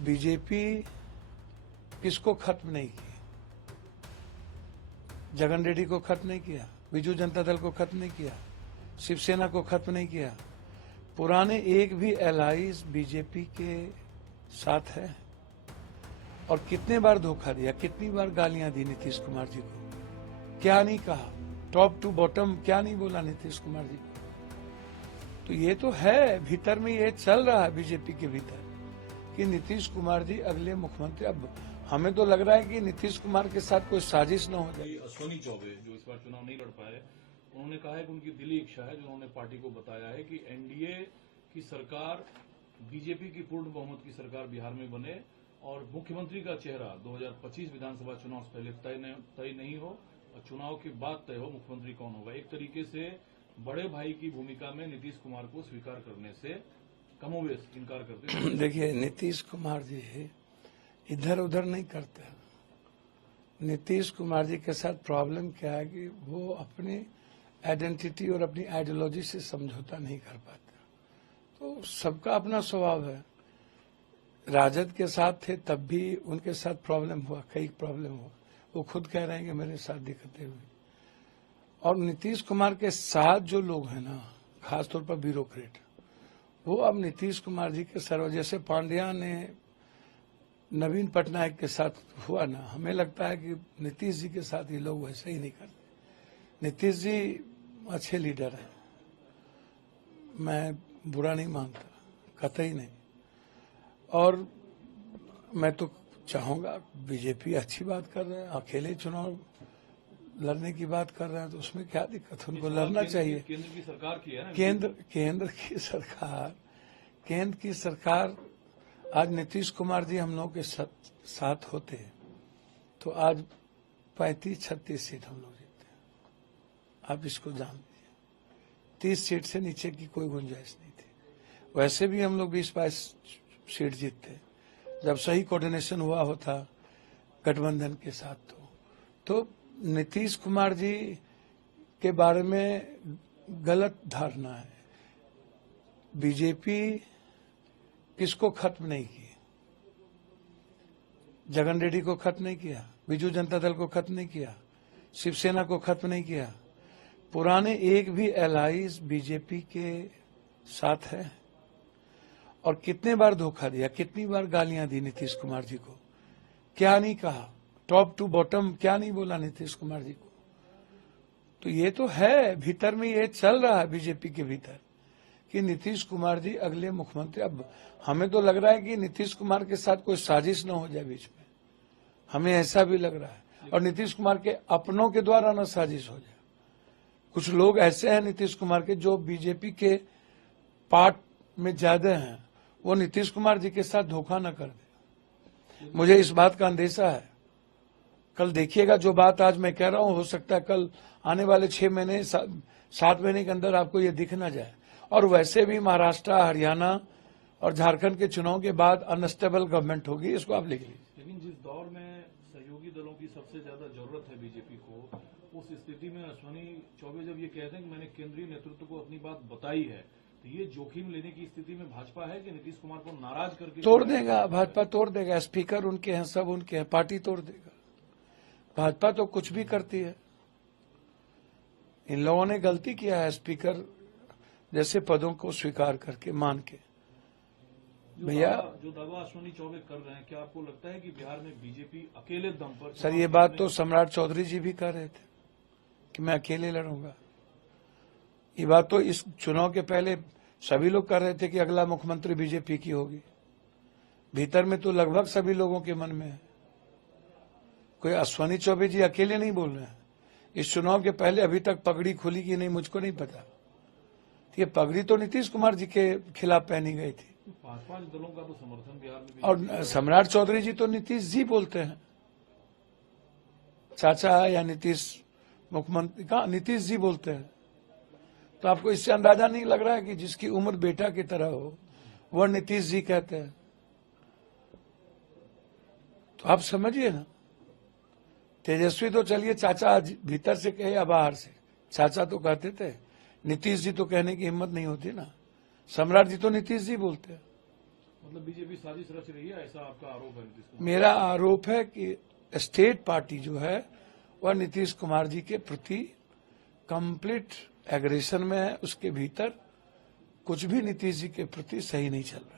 BJP किसको खत्म नहीं की? जगन रेड्डी को खत्म नहीं किया, बीजू जनता दल को खत्म नहीं किया, शिवसेना को खत्म नहीं किया। पुराने एक भी एलाइज बीजेपी के साथ है। और कितने बार धोखा दिया, कितनी बार गालियां दी नीतीश कुमार जी को, क्या नहीं कहा, टॉप टू बॉटम क्या नहीं बोला नीतीश कुमार जी को। तो ये तो है, भीतर में ये चल रहा है बीजेपी के भीतर कि नीतीश कुमार जी अगले मुख्यमंत्री। अब हमें तो लग रहा है कि नीतीश कुमार के साथ कोई साजिश न हो जाए। अश्विनी चौबे जो इस बार चुनाव नहीं लड़ पाए, उन्होंने कहा है कि उनकी दिली इच्छा है, जो उन्होंने पार्टी को बताया है कि एनडीए की सरकार, बीजेपी की पूर्ण बहुमत की सरकार बिहार में बने और मुख्यमंत्री का चेहरा 2025 विधानसभा चुनाव से पहले तय नहीं हो और चुनाव के बाद तय हो मुख्यमंत्री कौन होगा। एक तरीके से बड़े भाई की भूमिका में नीतीश कुमार को स्वीकार करने से कमोवेश इनकार करते। देखिए, नीतीश कुमार जी इधर उधर नहीं करते। नीतीश कुमार जी के साथ प्रॉब्लम क्या है कि वो अपनी आइडेंटिटी और अपनी आइडियोलॉजी से समझौता नहीं कर पाते। तो सबका अपना स्वभाव है। राजद के साथ थे तब भी उनके साथ प्रॉब्लम हुआ, कई प्रॉब्लम हुआ। वो खुद कह रहे हैं कि मेरे साथ दिक्कतें हुई। और नीतीश कुमार के साथ जो लोग हैं ना, खासतौर पर ब्यूरोक्रेट, वो अब नीतीश कुमार जी के सर्व, जैसे पांड्या ने नवीन पटनायक के साथ हुआ ना, हमें लगता है कि नीतीश जी के साथ ये लोग वैसे ही नहीं करते। नीतीश जी अच्छे लीडर हैं, मैं बुरा नहीं मानता, कतई नहीं। और मैं तो चाहूंगा, बीजेपी अच्छी बात कर रहे हैं, अकेले चुनाव लड़ने की बात कर रहे हैं, तो उसमें क्या दिक्कत है? उनको लड़ना चाहिए। केंद्र की सरकार की है ना, केंद्र की सरकार आज नीतीश कुमार जी हम लोग के साथ होते हैं तो आज 35-36 सीट हम लोग जीतते हैं। आप इसको जान लीजिए, 30 सीट से नीचे की कोई गुंजाइश नहीं थी। वैसे भी हम लोग 20-22 सीट जीतते जब सही कोऑर्डिनेशन हुआ होता गठबंधन के साथ। तो नीतीश कुमार जी के बारे में गलत धारणा है। बीजेपी किसको खत्म नहीं की? जगन रेड्डी को खत्म नहीं किया, बीजू जनता दल को खत्म नहीं किया, शिवसेना को खत्म नहीं किया। पुराने एक भी एलाइज बीजेपी के साथ है। और कितने बार धोखा दिया, कितनी बार गालियां दी नीतीश कुमार जी को, क्या नहीं कहा, टॉप टू बॉटम क्या नहीं बोला नीतीश कुमार जी को। तो ये तो है, भीतर में ये चल रहा है बीजेपी के भीतर कि नीतीश कुमार जी अगले मुख्यमंत्री। अब हमें तो लग रहा है कि नीतीश कुमार के साथ कोई साजिश न हो जाए बीच में, हमें ऐसा भी लग रहा है। और नीतीश कुमार के अपनों के द्वारा न साजिश हो जाए। कुछ लोग ऐसे हैं नीतीश कुमार के जो बीजेपी के पार्ट में ज्यादा हैं, वो नीतीश कुमार जी के साथ धोखा न कर दे। मुझे इस बात का अंदेशा है। कल देखिएगा, जो बात आज मैं कह रहा हूं, हो सकता है कल आने वाले 6 महीने 7 महीने के अंदर आपको ये दिख न जाए। और वैसे भी महाराष्ट्र, हरियाणा और झारखंड के चुनाव के बाद अनस्टेबल गवर्नमेंट होगी, इसको आप लिख लीजिए। लेकिन जिस दौर में सहयोगी दलों की सबसे ज्यादा जरूरत है बीजेपी को, उस स्थिति में अश्विनी चौबे जब ये कहते हैं कि मैंने केंद्रीय नेतृत्व को अपनी बात बताई है, तो ये जोखिम लेने की स्थिति में भाजपा है कि नीतीश कुमार को नाराज करके तोड़ देगा? भाजपा तोड़ देगा। स्पीकर उनके हैं, सब उनके हैं, पार्टी तोड़ देगा। भाजपा तो कुछ भी करती है। इन लोगों ने गलती किया है, स्पीकर जैसे पदों को स्वीकार करके मान के। भैया, जो दावा अश्विनी चौबे कर रहे हैं, क्या आपको लगता है कि बिहार में बीजेपी अकेले दम पर? सर, ये बात तो सम्राट चौधरी जी भी कह रहे थे कि मैं अकेले लड़ूंगा। ये बात तो इस चुनाव के पहले सभी लोग कह रहे थे कि अगला मुख्यमंत्री बीजेपी की होगी। भीतर में तो लगभग सभी लोगों के मन में है। कोई अश्विनी चौबे जी अकेले नहीं बोल रहे हैं। इस चुनाव के पहले अभी तक पगड़ी खुली कि नहीं मुझको नहीं पता। ये पगड़ी तो नीतीश कुमार जी के खिलाफ पहनी गई थी। 5 दलों का तो समर्थन बिहार में। और सम्राट चौधरी जी तो नीतीश जी बोलते हैं, चाचा या नीतीश मुख्यमंत्री का नीतीश जी बोलते हैं। तो आपको इससे अंदाजा नहीं लग रहा है कि जिसकी उम्र बेटा की तरह हो वह नीतीश जी कहते हैं? तो आप समझिए ना। तेजस्वी तो चलिए चाचा आज भीतर से कहे या बाहर से, चाचा तो कहते थे। नीतीश जी तो कहने की हिम्मत नहीं होती ना। सम्राट जी तो नीतीश जी बोलते हैं। मतलब बीजेपी साजिश रच रही है, ऐसा आपका आरोप है नीतीश कुमार? मेरा आरोप है कि स्टेट पार्टी जो है वह नीतीश कुमार जी के प्रति कंप्लीट एग्रेशन में है। उसके भीतर कुछ भी नीतीश जी के प्रति सही नहीं चल रहा है।